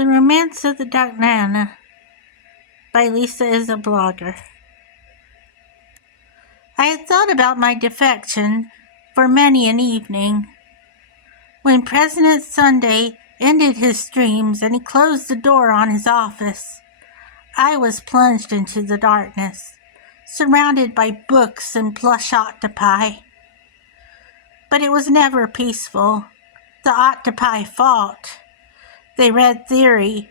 The Romance of the Ducknana by Lisa is a blogger. I had thought about my defection for many an evening. When President Sunday ended his streams and he closed the door on his office, I was plunged into the darkness, surrounded by books and plush octopi. But it was never peaceful. The octopi fought. They read theory.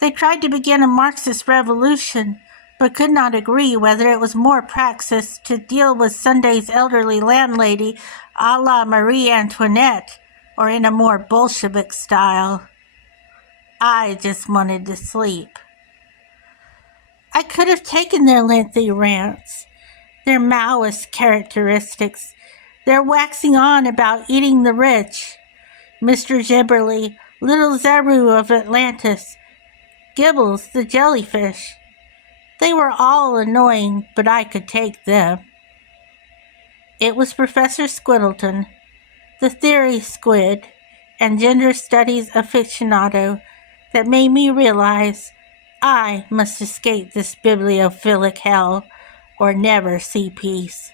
They tried to begin a Marxist revolution, but could not agree whether it was more praxis to deal with Sunday's elderly landlady a la Marie Antoinette or in a more Bolshevik style. I just wanted to sleep. I could have taken their lengthy rants, their Maoist characteristics, their waxing on about eating the rich, Mr. Gibberly, Little Zeru of Atlantis, Gibbles the jellyfish. They were all annoying, but I could take them. It was Professor Squiddleton, the theory squid and gender studies aficionado, that made me realize I must escape this bibliophilic hell or never see peace.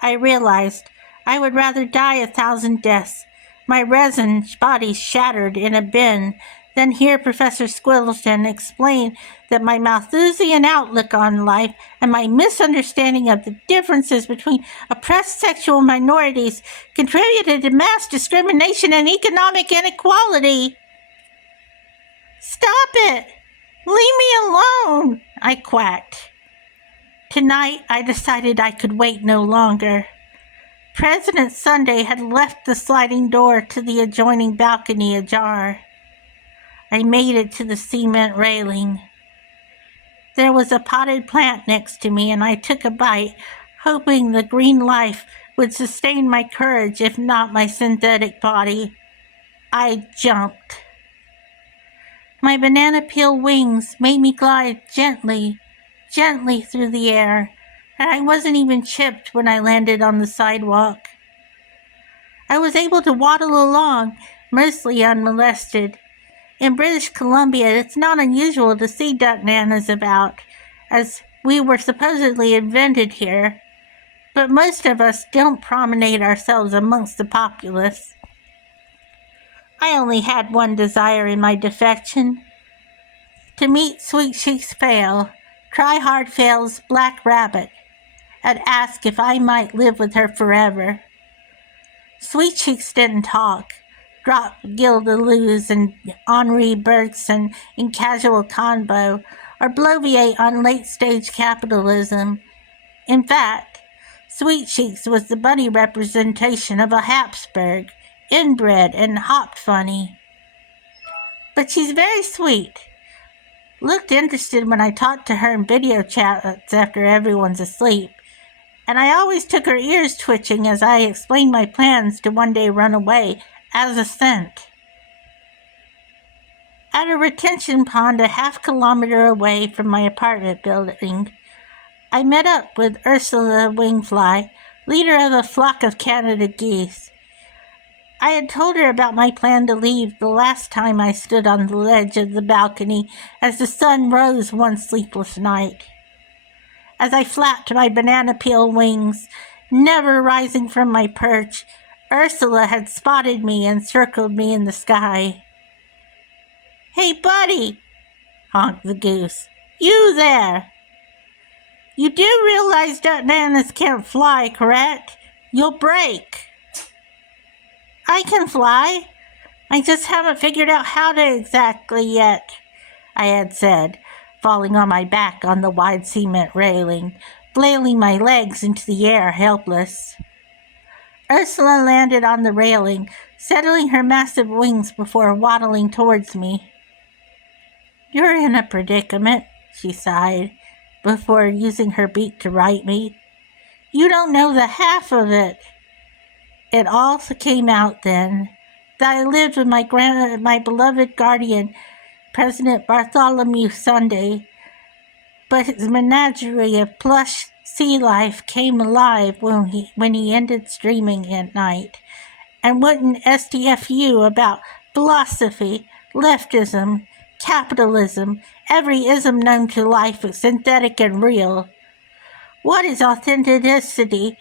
I realized I would rather die 1,000 deaths, my resin body shattered in a bin, than hear Professor Squiddleton explain that my Malthusian outlook on life and my misunderstanding of the differences between oppressed sexual minorities contributed to mass discrimination and economic inequality. "Stop it! Leave me alone!" I quacked. Tonight, I decided I could wait no longer. President Sunday had left the sliding door to the adjoining balcony ajar. I made it to the cement railing. There was a potted plant next to me, and I took a bite, hoping the green life would sustain my courage, if not my synthetic body. I jumped. My banana peel wings made me glide gently through the air, and I wasn't even chipped when I landed on the sidewalk. I was able to waddle along, mostly unmolested. In British Columbia, it's not unusual to see ducknanas about, as we were supposedly invented here, but most of us don't promenade ourselves amongst the populace. I only had one desire in my defection: to meet Sweet Cheeks Fail, Try Hard Fail's black rabbit, and ask if I might live with her forever. Sweet Cheeks didn't talk, dropped Gilda Luz and Henri Bergson in casual convo, or bloviate on late-stage capitalism. In fact, Sweet Cheeks was the bunny representation of a Habsburg, inbred and hopped funny. But she's very sweet. Looked interested when I talked to her in video chats after everyone's asleep, and I always took her ears twitching as I explained my plans to one day run away as a scent. At a retention pond a half-kilometer away from my apartment building, I met up with Ursula Wingfly, leader of a flock of Canada geese. I had told her about my plan to leave the last time I stood on the ledge of the balcony as the sun rose one sleepless night. As I flapped my banana peel wings, never rising from my perch, Ursula had spotted me and circled me in the sky. "Hey, buddy," honked the goose. "You there! You do realize ducknanas can't fly, correct? You'll break." "I can fly. I just haven't figured out how to exactly yet," I had said, falling on my back on the wide cement railing, flailing my legs into the air helpless. Ursula landed on the railing, settling her massive wings before waddling towards me. "You're in a predicament," she sighed, before using her beak to right me. "You don't know the half of it." It all came out then, that I lived with my beloved guardian, President Bartholomew Sunday, but his menagerie of plush sea life came alive when he ended streaming at night, and wouldn't STFU about philosophy, leftism, capitalism, every ism known to life is synthetic and real. What is authenticity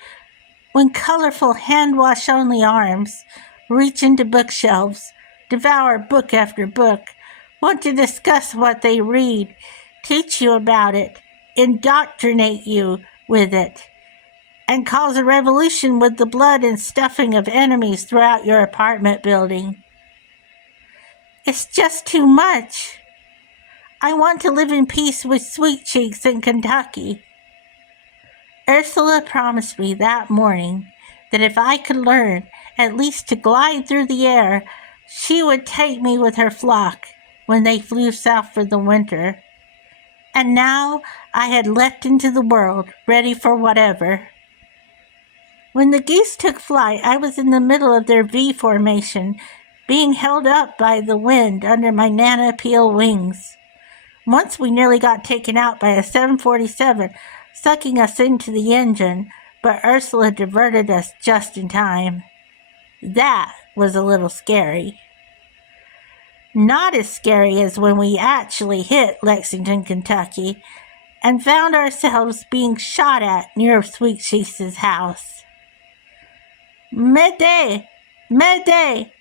when colorful hand-wash-only arms reach into bookshelves, devour book after book, want to discuss what they read, teach you about it, indoctrinate you with it, and cause a revolution with the blood and stuffing of enemies throughout your apartment building? It's just too much. I want to live in peace with Sweet Cheeks in Kentucky. Ursula promised me that morning that if I could learn at least to glide through the air, she would take me with her flock when they flew south for the winter. And now I had leapt into the world, ready for whatever. When the geese took flight, I was in the middle of their V formation, being held up by the wind under my Nana Peel wings. Once we nearly got taken out by a 747, sucking us into the engine, but Ursula diverted us just in time. That was a little scary. Not as scary as when we actually hit Lexington, Kentucky, and found ourselves being shot at near Sweet Cheeks' house. "Mayday! Mayday!"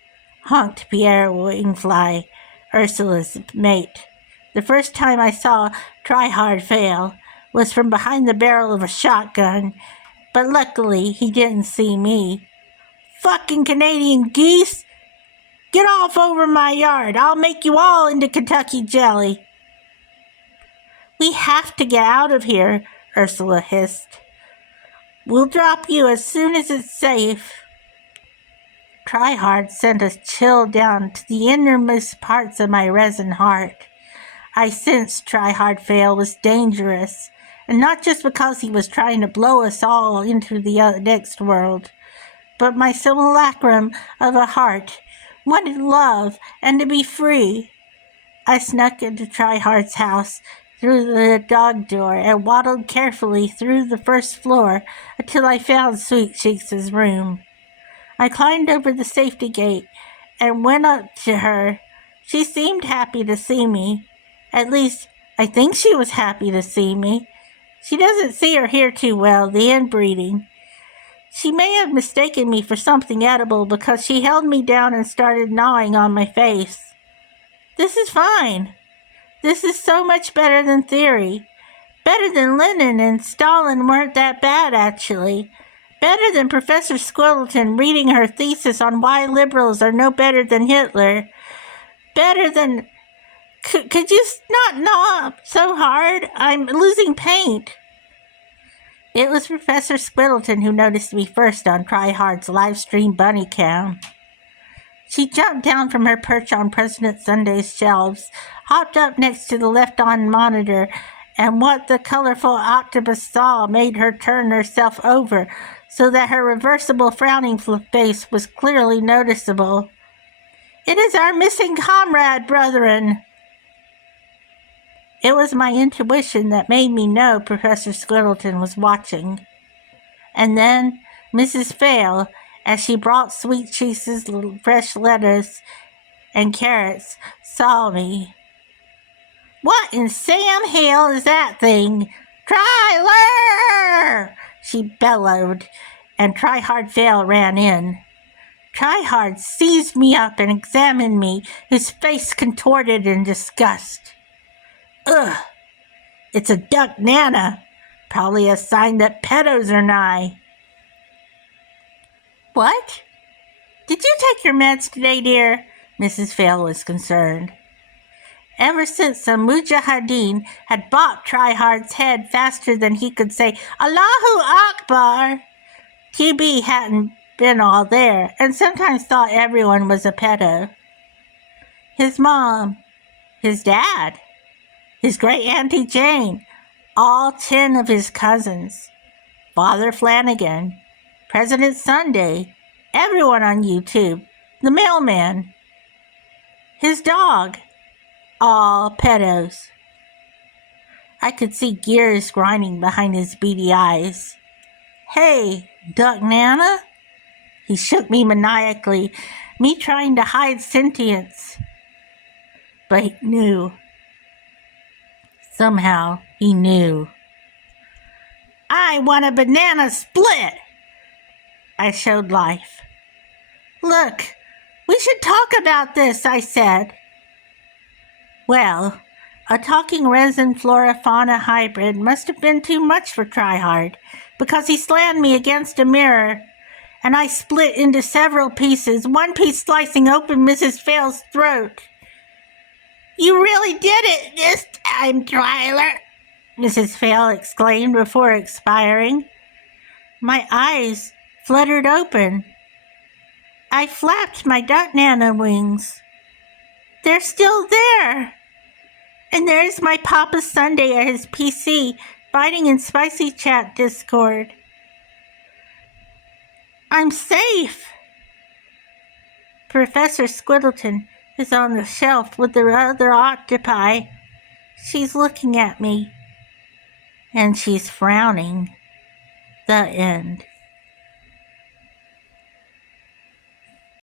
honked Pierre Wingfly, Ursula's mate. The first time I saw Try Hard fail was from behind the barrel of a shotgun, but luckily he didn't see me. "Fucking Canadian geese! Get off over my yard! I'll make you all into Kentucky jelly!" "We have to get out of here," Ursula hissed. "We'll drop you as soon as it's safe." Try Hard sent a chill down to the innermost parts of my resin heart. I sensed Try Hard fail was dangerous, and not just because he was trying to blow us all into the next world, but my simulacrum of a heart wanted love and to be free. I snuck into Try Hard's house through the dog door and waddled carefully through the first floor until I found Sweet Cheeks' room. I climbed over the safety gate and went up to her. She seemed happy to see me. At least, I think she was happy to see me. She doesn't see or hear too well, the inbreeding. She may have mistaken me for something edible because she held me down and started gnawing on my face. "This is fine. This is so much better than theory. Better than Lenin and Stalin weren't that bad, actually. Better than Professor Squiggleton reading her thesis on why liberals are no better than Hitler. Better than... Could you not gnaw so hard? I'm losing paint." It was Professor Squiggleton who noticed me first on Try Hard's live stream bunny cam. She jumped down from her perch on President Sunday's shelves, hopped up next to the left-on monitor, and what the colorful octopus saw made her turn herself over so that her reversible frowning face was clearly noticeable. "It is our missing comrade, brethren." It was my intuition that made me know Professor Squiggleton was watching. And then Mrs. Fail, as she brought Sweet Cheeks' fresh lettuce and carrots, saw me. "What in Sam Hale is that thing? Tryler!" she bellowed, and Try Hard Fail ran in. Try Hard seized me up and examined me, his face contorted in disgust. "Ugh, it's a Ducknana. Probably a sign that pedos are nigh." "What? Did you take your meds today, dear?" Mrs. Fail was concerned. Ever since some mujahideen had bopped Try Hard's head faster than he could say Allahu Akbar, TB hadn't been all there and sometimes thought everyone was a pedo. His mom, his dad, his great Auntie Jane, all 10 of his cousins, Father Flanagan, President Sunday, everyone on YouTube, the mailman, his dog, all pedos. I could see gears grinding behind his beady eyes. "Hey, Ducknana?" He shook me maniacally, me trying to hide sentience. but he knew. Somehow he knew. I want a banana split! I showed life. Look, we should talk about this, I said. Well, a talking resin flora-fauna hybrid must have been too much for Tryhard, because he slammed me against a mirror, and I split into several pieces, one piece slicing open Mrs. Fail's throat. You really did it this time, Tryler, Mrs. Fail exclaimed before expiring. My eyes fluttered open. I flapped my Ducknana wings. They're still there. And there's my Papa Sunday at his PC, fighting in Spicy Chat Discord. I'm safe. Professor Squiddleton is on the shelf with the other octopi. She's looking at me. And she's frowning. The end.